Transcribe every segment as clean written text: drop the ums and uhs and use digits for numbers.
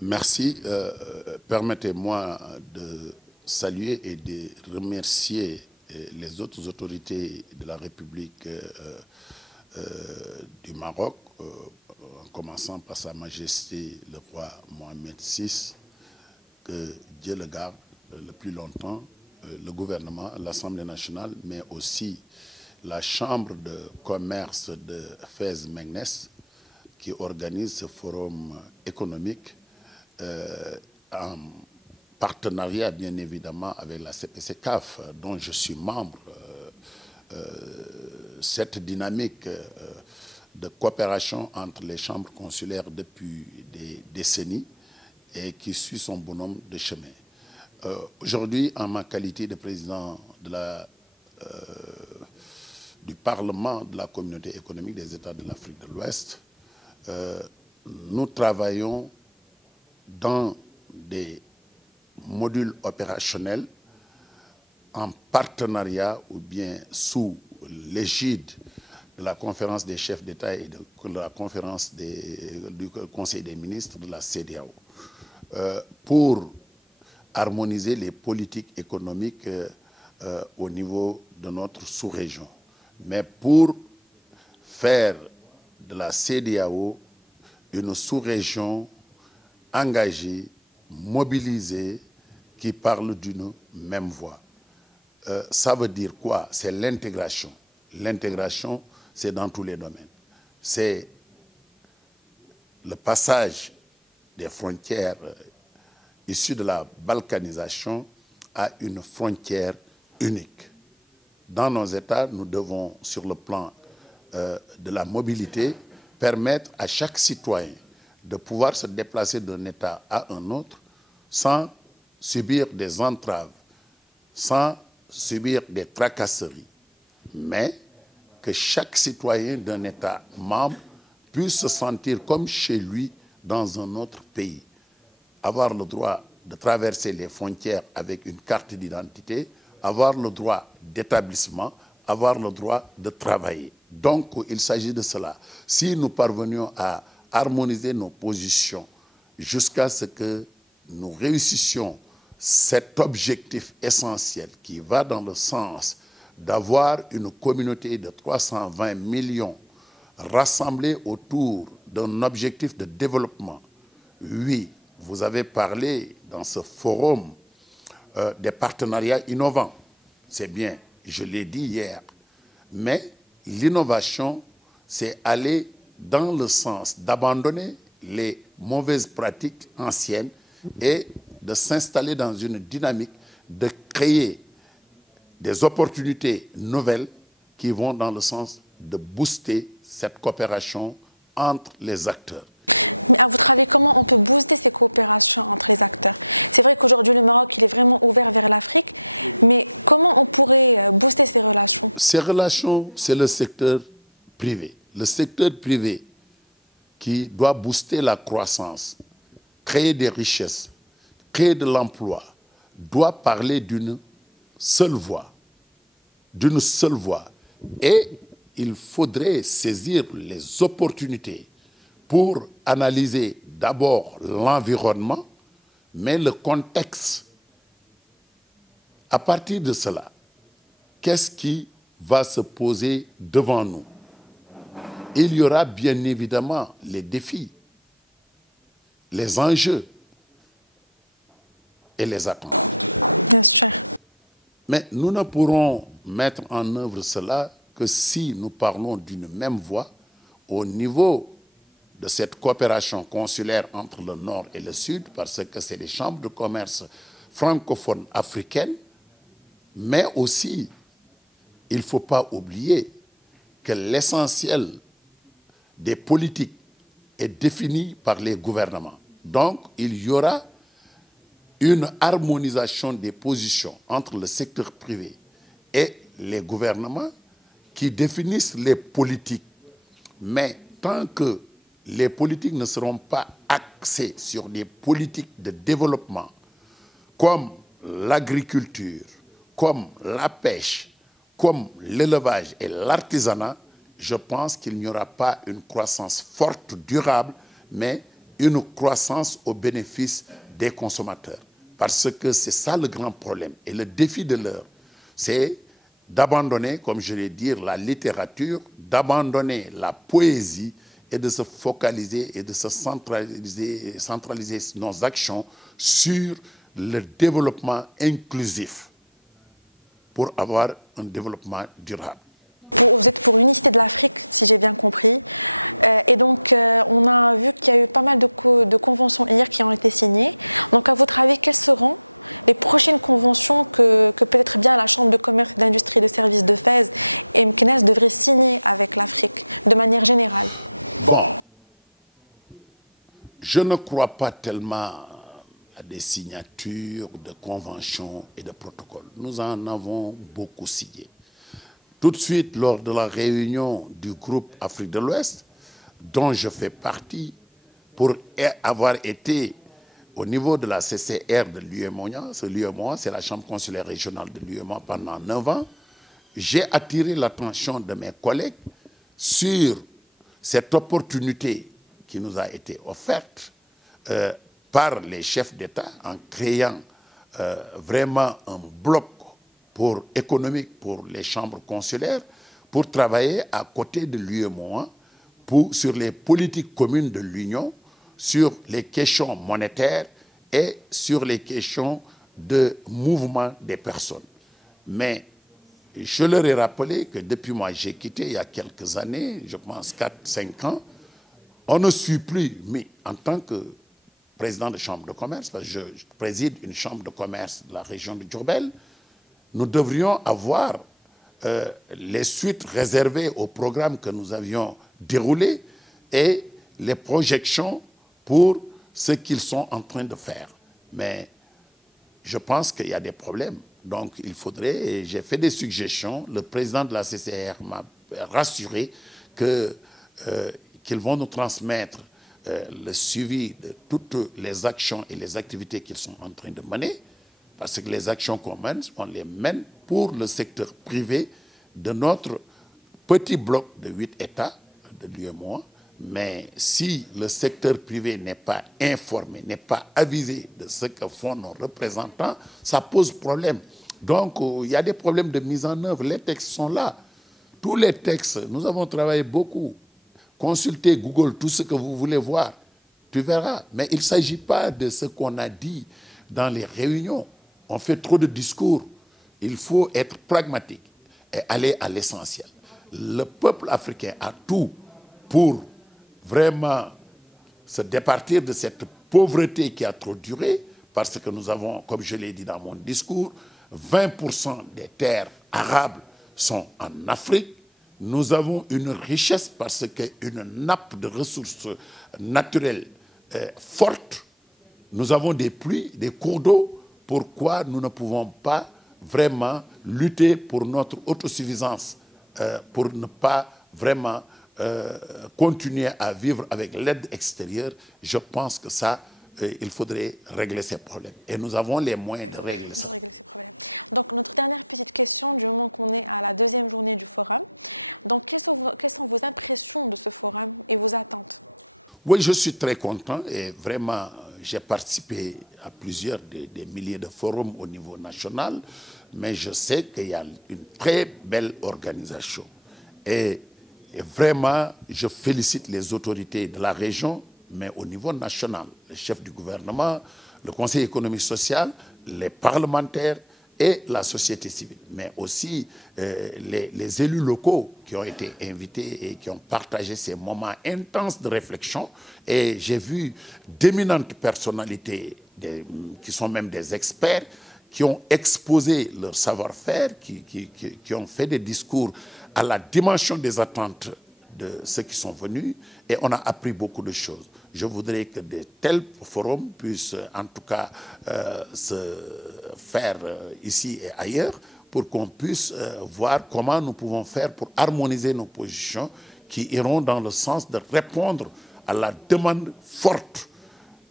Merci. Permettez-moi de saluer et de remercier les autres autorités de la République du Maroc, en commençant par Sa Majesté le roi Mohamed VI, que Dieu le garde le plus longtemps, le gouvernement, l'Assemblée nationale, mais aussi la Chambre de commerce de Fès-Meknès, qui organise ce forum économique en partenariat bien évidemment avec la CPC-CAF, dont je suis membre. Cette dynamique de coopération entre les chambres consulaires depuis des décennies et qui suit son bonhomme de chemin. Aujourd'hui, en ma qualité de président du Parlement de la Communauté économique des États de l'Afrique de l'Ouest, nous travaillons dans des modules opérationnels en partenariat ou bien sous l'égide de la conférence des chefs d'État et de la conférence du Conseil des ministres de la CEDEAO pour harmoniser les politiques économiques au niveau de notre sous-région. Mais pour faire de la CEDEAO une sous-région engagée, mobilisée, qui parle d'une même voix. Ça veut dire quoi? C'est l'intégration. L'intégration, c'est dans tous les domaines. C'est le passage des frontières issues de la balkanisation à une frontière unique. Dans nos États, nous devons, sur le plan de la mobilité, permettre à chaque citoyen de pouvoir se déplacer d'un État à un autre sans subir des entraves, sans subir des tracasseries, mais que chaque citoyen d'un État membre puisse se sentir comme chez lui dans un autre pays, avoir le droit de traverser les frontières avec une carte d'identité, avoir le droit d'établissement, avoir le droit de travailler. Donc, il s'agit de cela. Si nous parvenions à harmoniser nos positions jusqu'à ce que nous réussissions cet objectif essentiel qui va dans le sens d'avoir une communauté de 320 millions rassemblée autour d'un objectif de développement. Oui, vous avez parlé dans ce forum des partenariats innovants. C'est bien, je l'ai dit hier. Mais l'innovation, c'est aller dans le sens d'abandonner les mauvaises pratiques anciennes et de s'installer dans une dynamique de créer des opportunités nouvelles qui vont dans le sens de booster cette coopération entre les acteurs. Ces relations, c'est le secteur privé. Le secteur privé qui doit booster la croissance, créer des richesses, créer de l'emploi, doit parler d'une seule voix. D'une seule voix. Et il faudrait saisir les opportunités pour analyser d'abord l'environnement, mais le contexte. À partir de cela, qu'est-ce qui va se poser devant nous? Il y aura bien évidemment les défis, les enjeux et les attentes. Mais nous ne pourrons mettre en œuvre cela que si nous parlons d'une même voix au niveau de cette coopération consulaire entre le Nord et le Sud, parce que c'est les chambres de commerce francophones africaines, mais aussi, il ne faut pas oublier que l'essentiel des politiques est défini par les gouvernements. Donc, il y aura une harmonisation des positions entre le secteur privé et les gouvernements qui définissent les politiques. Mais tant que les politiques ne seront pas axées sur des politiques de développement comme l'agriculture, comme la pêche, comme l'élevage et l'artisanat, je pense qu'il n'y aura pas une croissance forte, durable, mais une croissance au bénéfice des consommateurs. Parce que c'est ça le grand problème. Et le défi de l'heure, c'est d'abandonner, comme je l'ai dit, la littérature, d'abandonner la poésie et de se focaliser et de se centraliser nos actions sur le développement inclusif pour avoir un développement durable. Bon, je ne crois pas tellement à des signatures de conventions et de protocoles. Nous en avons beaucoup signé. Tout de suite, lors de la réunion du groupe Afrique de l'Ouest, dont je fais partie, pour avoir été au niveau de la CCR de l'UEMOA, c'est la Chambre consulaire régionale de l'UEMOA pendant 9 ans, j'ai attiré l'attention de mes collègues sur cette opportunité qui nous a été offerte par les chefs d'État en créant vraiment un bloc économique pour les chambres consulaires pour travailler à côté de l'UEMOA sur les politiques communes de l'Union, sur les questions monétaires et sur les questions de mouvement des personnes. Mais je leur ai rappelé que depuis moi j'ai quitté il y a quelques années, je pense 4-5 ans, on ne suit plus, mais en tant que président de chambre de commerce, parce que je préside une chambre de commerce de la région de Diourbel, nous devrions avoir les suites réservées au programme que nous avions déroulé et les projections pour ce qu'ils sont en train de faire. Mais je pense qu'il y a des problèmes. Donc il faudrait, et j'ai fait des suggestions, le président de la CCR m'a rassuré qu'ils vont nous transmettre le suivi de toutes les actions et les activités qu'ils sont en train de mener, parce que les actions qu'on mène, on les mène pour le secteur privé de notre petit bloc de 8 États de l'UEMOA. Mais si le secteur privé n'est pas informé, n'est pas avisé de ce que font nos représentants, ça pose problème. Donc, il y a des problèmes de mise en œuvre. Les textes sont là. Tous les textes, nous avons travaillé beaucoup. Consultez Google, tout ce que vous voulez voir, tu verras. Mais il ne s'agit pas de ce qu'on a dit dans les réunions. On fait trop de discours. Il faut être pragmatique et aller à l'essentiel. Le peuple africain a tout pour vraiment se départir de cette pauvreté qui a trop duré, parce que nous avons, comme je l'ai dit dans mon discours, 20% des terres arables sont en Afrique. Nous avons une richesse parce qu'une nappe de ressources naturelles forte. Nous avons des pluies, des cours d'eau. Pourquoi nous ne pouvons pas vraiment lutter pour notre autosuffisance, pour ne pas vraiment continuer à vivre avec l'aide extérieure? Je pense que ça, il faudrait régler ces problèmes. Et nous avons les moyens de régler ça. Oui, je suis très content et vraiment, j'ai participé à plusieurs des milliers de forums au niveau national, mais je sais qu'il y a une très belle organisation. Et vraiment, je félicite les autorités de la région, mais au niveau national, le chef du gouvernement, le Conseil économique et social, les parlementaires et la société civile, mais aussi les élus locaux qui ont été invités et qui ont partagé ces moments intenses de réflexion. Et j'ai vu d'éminentes personnalités, qui sont même des experts, qui ont exposé leur savoir-faire, qui ont fait des discours à la dimension des attentes de ceux qui sont venus, et on a appris beaucoup de choses. Je voudrais que de tels forums puissent en tout cas se faire ici et ailleurs pour qu'on puisse voir comment nous pouvons faire pour harmoniser nos positions qui iront dans le sens de répondre à la demande forte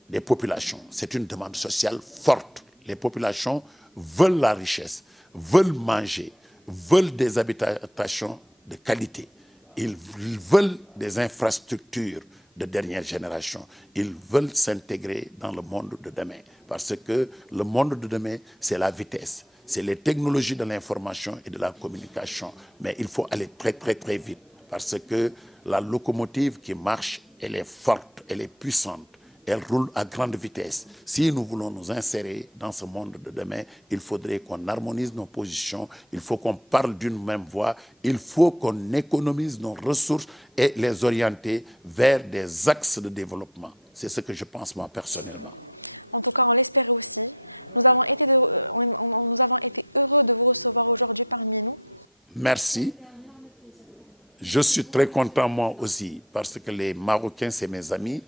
des populations. C'est une demande sociale forte. Les populations veulent la richesse, veulent manger, veulent des habitations de qualité. Ils veulent des infrastructures de dernière génération. Ils veulent s'intégrer dans le monde de demain. Parce que le monde de demain, c'est la vitesse. C'est les technologies de l'information et de la communication. Mais il faut aller très, très, très vite. Parce que la locomotive qui marche, elle est forte, elle est puissante. Elle roule à grande vitesse. Si nous voulons nous insérer dans ce monde de demain, il faudrait qu'on harmonise nos positions, il faut qu'on parle d'une même voix, il faut qu'on économise nos ressources et les orienter vers des axes de développement. C'est ce que je pense moi personnellement. Merci. Je suis très content moi aussi parce que les Marocains, c'est mes amis.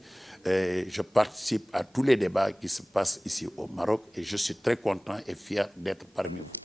Je participe à tous les débats qui se passent ici au Maroc et je suis très content et fier d'être parmi vous.